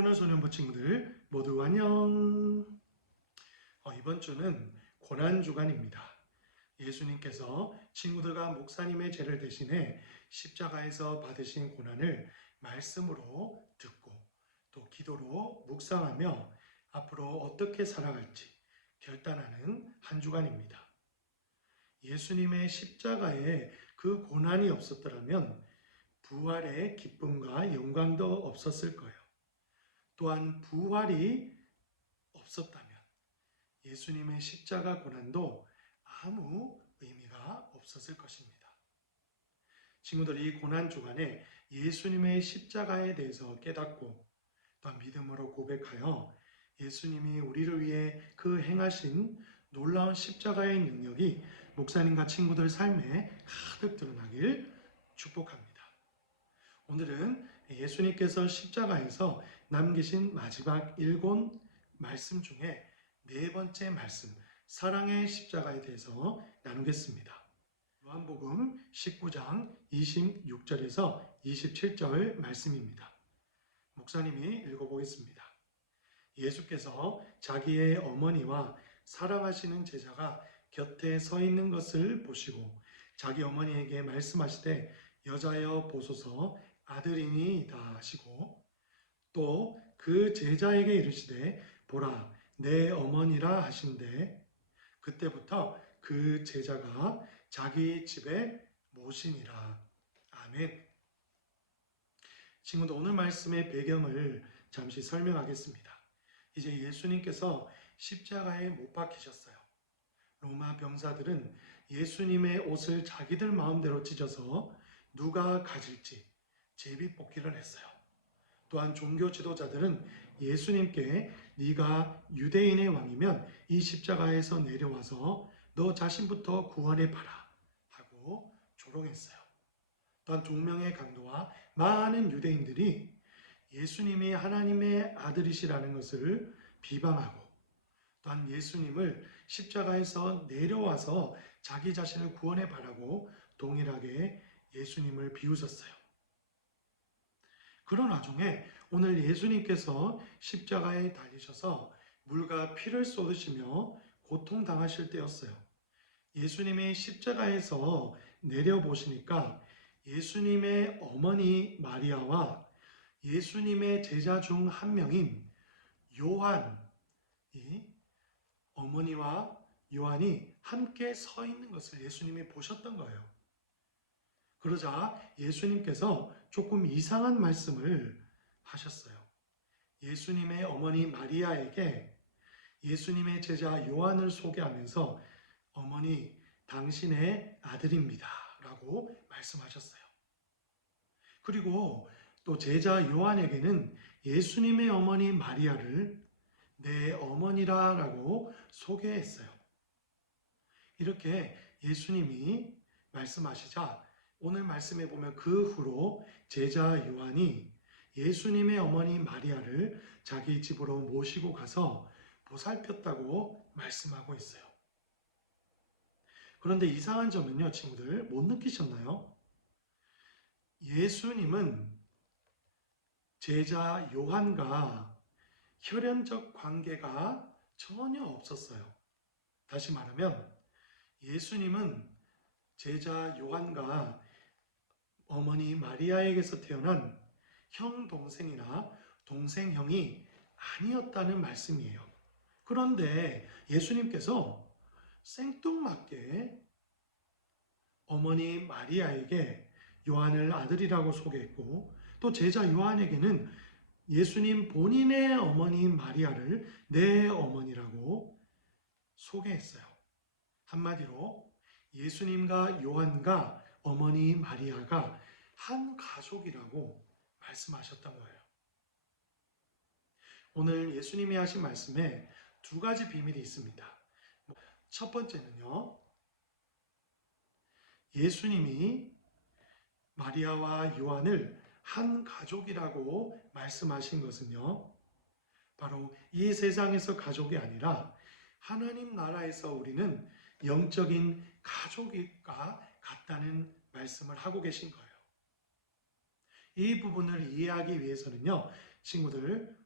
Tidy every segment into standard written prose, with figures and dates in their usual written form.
사랑하는 소년부 친구들 모두 안녕. 이번 주는 고난주간입니다. 예수님께서 친구들과 목사님의 죄를 대신해 십자가에서 받으신 고난을 말씀으로 듣고 또 기도로 묵상하며 앞으로 어떻게 살아갈지 결단하는 한 주간입니다. 예수님의 십자가에 그 고난이 없었더라면 부활의 기쁨과 영광도 없었을 거예요. 또한 부활이 없었다면 예수님의 십자가 고난도 아무 의미가 없었을 것입니다. 친구들, 이 고난 주간에 예수님의 십자가에 대해서 깨닫고 또한 믿음으로 고백하여 예수님이 우리를 위해 그 행하신 놀라운 십자가의 능력이 목사님과 친구들 삶에 가득 드러나길 축복합니다. 오늘은 예수님께서 십자가에서 남기신 마지막 7 말씀 중에 4번째 말씀, 사랑의 십자가에 대해서 나누겠습니다. 요한복음 19장 26절에서 27절 말씀입니다. 목사님이 읽어보겠습니다. 예수께서 자기의 어머니와 사랑하시는 제자가 곁에 서 있는 것을 보시고 자기 어머니에게 말씀하시되 여자여 보소서 아들이니이다 하시고 또 그 제자에게 이르시되 보라 내 어머니라 하신대 그때부터 그 제자가 자기 집에 모시니라. 아멘. 친구들, 오늘 말씀의 배경을 잠시 설명하겠습니다. 이제 예수님께서 십자가에 못 박히셨어요. 로마 병사들은 예수님의 옷을 자기들 마음대로 찢어서 누가 가질지 제비뽑기를 했어요. 또한 종교 지도자들은 예수님께 네가 유대인의 왕이면 이 십자가에서 내려와서 너 자신부터 구원해봐라 하고 조롱했어요. 또한 동명의 강도와 많은 유대인들이 예수님이 하나님의 아들이시라는 것을 비방하고 또한 예수님을 십자가에서 내려와서 자기 자신을 구원해봐라고 동일하게 예수님을 비웃었어요. 그런 와중에 오늘 예수님께서 십자가에 달리셔서 물과 피를 쏟으시며 고통당하실 때였어요. 예수님이 십자가에서 내려보시니까 예수님의 어머니 마리아와 예수님의 제자 중 한 명인 요한이 어머니와 요한이 함께 서 있는 것을 예수님이 보셨던 거예요. 그러자 예수님께서 조금 이상한 말씀을 하셨어요. 예수님의 어머니 마리아에게 예수님의 제자 요한을 소개하면서 어머니 당신의 아들입니다 라고 말씀하셨어요. 그리고 또 제자 요한에게는 예수님의 어머니 마리아를 내 어머니라 라고 소개했어요. 이렇게 예수님이 말씀하시자 오늘 말씀에 보면 그 후로 제자 요한이 예수님의 어머니 마리아를 자기 집으로 모시고 가서 보살폈다고 말씀하고 있어요. 그런데 이상한 점은요, 친구들, 못 느끼셨나요? 예수님은 제자 요한과 혈연적 관계가 전혀 없었어요. 다시 말하면 예수님은 제자 요한과 어머니 마리아에게서 태어난 형 동생이나 동생 형이 아니었다는 말씀이에요. 그런데 예수님께서 생뚱맞게 어머니 마리아에게 요한을 아들이라고 소개했고 또 제자 요한에게는 예수님 본인의 어머니 마리아를 내 어머니라고 소개했어요. 한마디로 예수님과 요한과 어머니 마리아가 한 가족이라고 말씀하셨던 거예요. 오늘 예수님이 하신 말씀에 2가지 비밀이 있습니다. 첫 번째는요, 예수님이 마리아와 요한을 한 가족이라고 말씀하신 것은요, 바로 이 세상에서 가족이 아니라 하나님 나라에서 우리는 영적인 가족과 같다는 말씀을 하고 계신 거예요. 이 부분을 이해하기 위해서는요, 친구들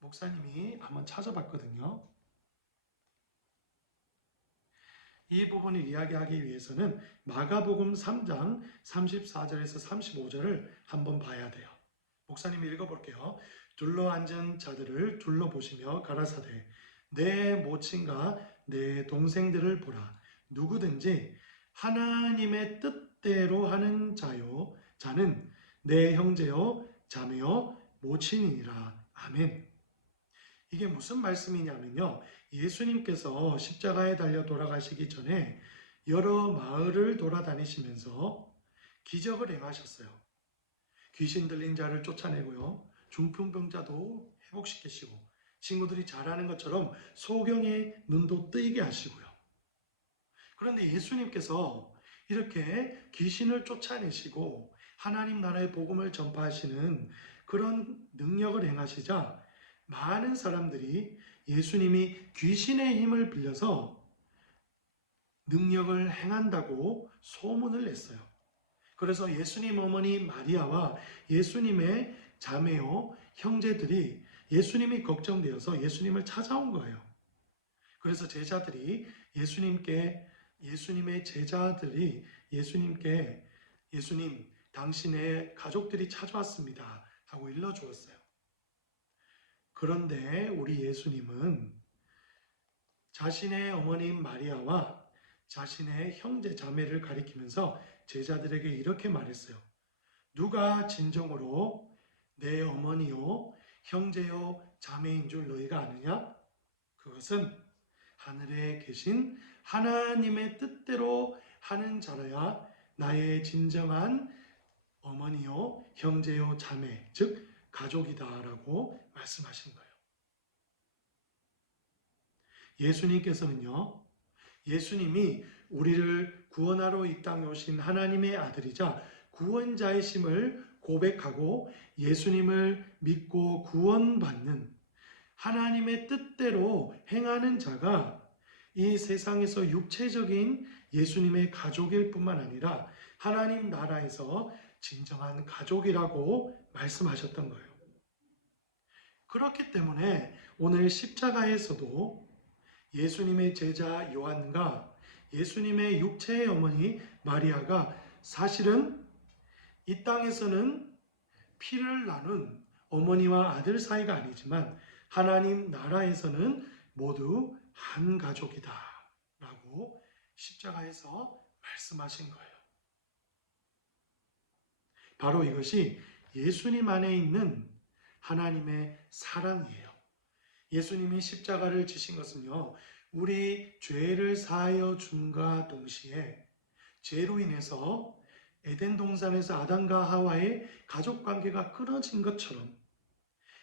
목사님이 한번 찾아봤거든요. 이 부분을 이야기하기 위해서는 마가복음 3장 34절에서 35절을 한번 봐야 돼요. 목사님이 읽어볼게요. 둘러앉은 자들을 둘러보시며 가라사대 내 모친과 내 동생들을 보라. 누구든지 하나님의 뜻대로 하는 자는 내 형제요 자매요 모친이니라. 아멘. 이게 무슨 말씀이냐면요. 예수님께서 십자가에 달려 돌아가시기 전에 여러 마을을 돌아다니시면서 기적을 행하셨어요. 귀신 들린 자를 쫓아내고요. 중풍병자도 회복시키시고 친구들이 잘하는 것처럼 소경의 눈도 뜨이게 하시고요. 그런데 예수님께서 이렇게 귀신을 쫓아내시고 하나님 나라의 복음을 전파하시는 그런 능력을 행하시자 많은 사람들이 예수님이 귀신의 힘을 빌려서 능력을 행한다고 소문을 냈어요. 그래서 예수님 어머니 마리아와 예수님의 자매요 형제들이 예수님이 걱정되어서 예수님을 찾아온 거예요. 그래서 예수님의 제자들이 예수님 당신의 가족들이 찾아왔습니다 하고 일러주었어요. 그런데 우리 예수님은 자신의 어머님 마리아와 자신의 형제 자매를 가리키면서 제자들에게 이렇게 말했어요. 누가 진정으로 내 어머니요 형제요 자매인 줄 너희가 아느냐? 그것은 하늘에 계신 하나님의 뜻대로 하는 자라야 나의 진정한 어머니요 형제요 자매 즉 가족이다라고 말씀하신 거예요. 예수님이 우리를 구원하러 이 땅에 오신 하나님의 아들이자 구원자이심을 고백하고 예수님을 믿고 구원받는 하나님의 뜻대로 행하는 자가 이 세상에서 육체적인 예수님의 가족일 뿐만 아니라 하나님 나라에서 진정한 가족이라고 말씀하셨던 거예요. 그렇기 때문에 오늘 십자가에서도 예수님의 제자 요한과 예수님의 육체의 어머니 마리아가 사실은 이 땅에서는 피를 나눈 어머니와 아들 사이가 아니지만 하나님 나라에서는 모두 한 가족이다 라고 십자가에서 말씀하신 거예요. 바로 이것이 예수님 안에 있는 하나님의 사랑이에요. 예수님이 십자가를 지신 것은요, 우리 죄를 사하여 줌과 동시에 죄로 인해서 에덴 동산에서 아담과 하와의 가족 관계가 끊어진 것처럼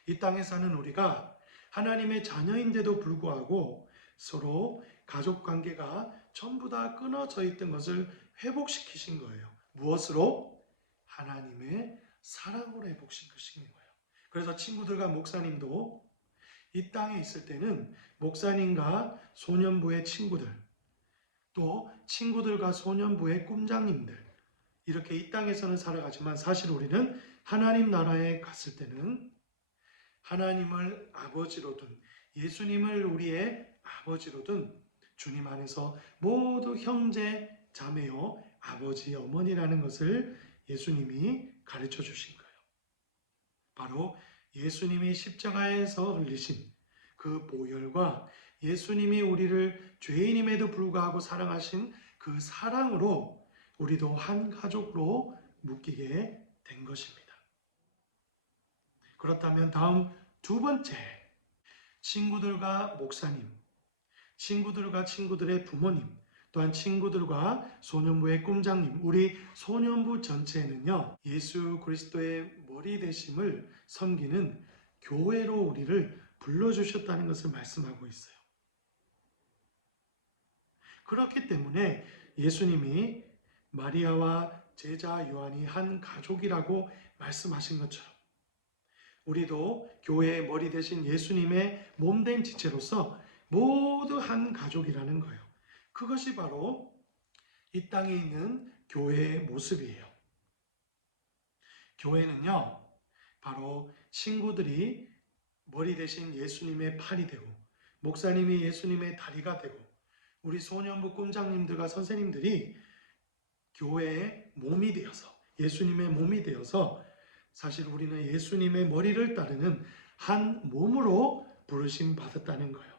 이 땅에 사는 우리가 하나님의 자녀인데도 불구하고 서로 가족 관계가 전부 다 끊어져 있던 것을 회복시키신 거예요. 무엇으로? 하나님의 사랑으로 회복시키신 거예요. 그래서 친구들과 목사님도 이 땅에 있을 때는 목사님과 소년부의 친구들, 또 친구들과 소년부의 꿈장님들, 이렇게 이 땅에서는 살아가지만 사실 우리는 하나님 나라에 갔을 때는 하나님을 아버지로 둔, 예수님을 우리의 아버지로 둔 주님 안에서 모두 형제, 자매요, 아버지, 어머니라는 것을 예수님이 가르쳐 주신 거예요. 바로 예수님이 십자가에서 흘리신 그 보혈과 예수님이 우리를 죄인임에도 불구하고 사랑하신 그 사랑으로 우리도 한 가족으로 묶이게 된 것입니다. 그렇다면 다음 두 번째, 친구들과 목사님, 친구들과 친구들의 부모님, 또한 친구들과 소년부의 꿈장님, 우리 소년부 전체에는요, 예수 그리스도의 머리 되심을 섬기는 교회로 우리를 불러주셨다는 것을 말씀하고 있어요. 그렇기 때문에 예수님이 마리아와 제자 요한이 한 가족이라고 말씀하신 것처럼 우리도 교회의 머리 대신 예수님의 몸된 지체로서 모두 한 가족이라는 거예요. 그것이 바로 이 땅에 있는 교회의 모습이에요. 교회는요, 바로 친구들이 머리 대신 예수님의 팔이 되고 목사님이 예수님의 다리가 되고 우리 소년부 꿈장님들과 선생님들이 교회의 몸이 되어서 예수님의 몸이 되어서 사실 우리는 예수님의 머리를 따르는 한 몸으로 부르심 받았다는 거예요.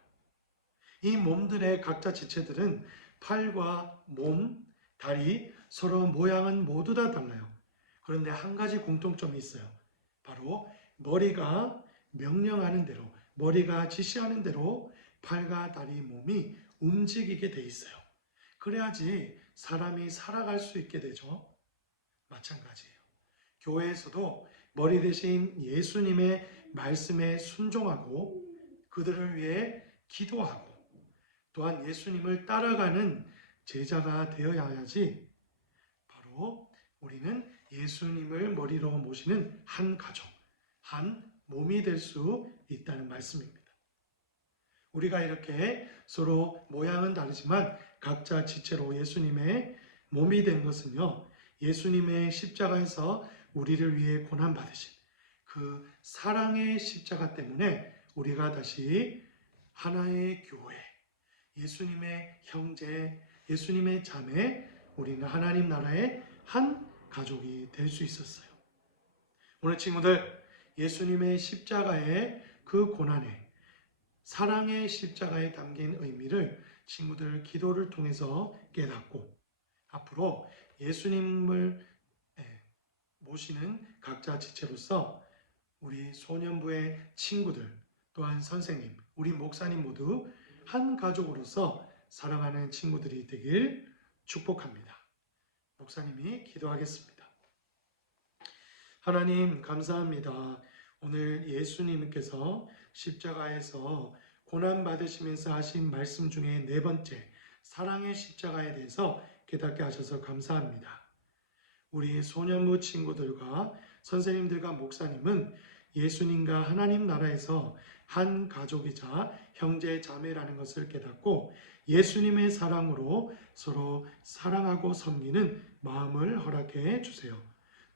이 몸들의 각자 지체들은 팔과 몸, 다리, 서로 모양은 모두 다 달라요. 그런데 한 가지 공통점이 있어요. 바로 머리가 명령하는 대로, 머리가 지시하는 대로 팔과 다리, 몸이 움직이게 돼 있어요. 그래야지 사람이 살아갈 수 있게 되죠. 마찬가지예요. 교회에서도 머리 대신 예수님의 말씀에 순종하고 그들을 위해 기도하고 또한 예수님을 따라가는 제자가 되어야지 바로 우리는 예수님을 머리로 모시는 한 가족, 한 몸이 될 수 있다는 말씀입니다. 우리가 이렇게 서로 모양은 다르지만 각자 지체로 예수님의 몸이 된 것은요, 예수님의 십자가에서 우리를 위해 고난받으신 그 사랑의 십자가 때문에 우리가 다시 하나의 교회, 예수님의 형제, 예수님의 자매, 우리는 하나님 나라의 한 가족이 될 수 있었어요. 오늘 친구들, 예수님의 십자가의 그 고난에 사랑의 십자가에 담긴 의미를 친구들 기도를 통해서 깨닫고 앞으로 예수님을 모시는 각자 지체로서 우리 소년부의 친구들 또한 선생님, 우리 목사님 모두 한 가족으로서 사랑하는 친구들이 되길 축복합니다. 목사님이 기도하겠습니다. 하나님 감사합니다. 오늘 예수님께서 십자가에서 고난받으시면서 하신 말씀 중에 네 번째 사랑의 십자가에 대해서 깨닫게 하셔서 감사합니다. 우리 소년부 친구들과 선생님들과 목사님은 예수님과 하나님 나라에서 한 가족이자 형제 자매라는 것을 깨닫고 예수님의 사랑으로 서로 사랑하고 섬기는 마음을 허락해 주세요.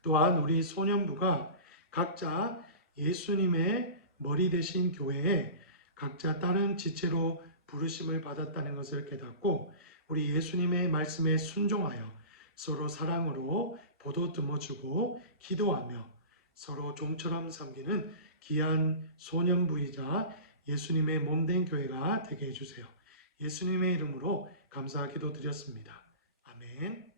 또한 우리 소년부가 각자 예수님의 머리 대신 교회에 각자 다른 지체로 부르심을 받았다는 것을 깨닫고 우리 예수님의 말씀에 순종하여 서로 사랑으로 보도 드머주고 기도하며 서로 종처럼 섬기는 귀한 소년부이자 예수님의 몸된 교회가 되게 해주세요. 예수님의 이름으로 감사 기도 드렸습니다. 아멘.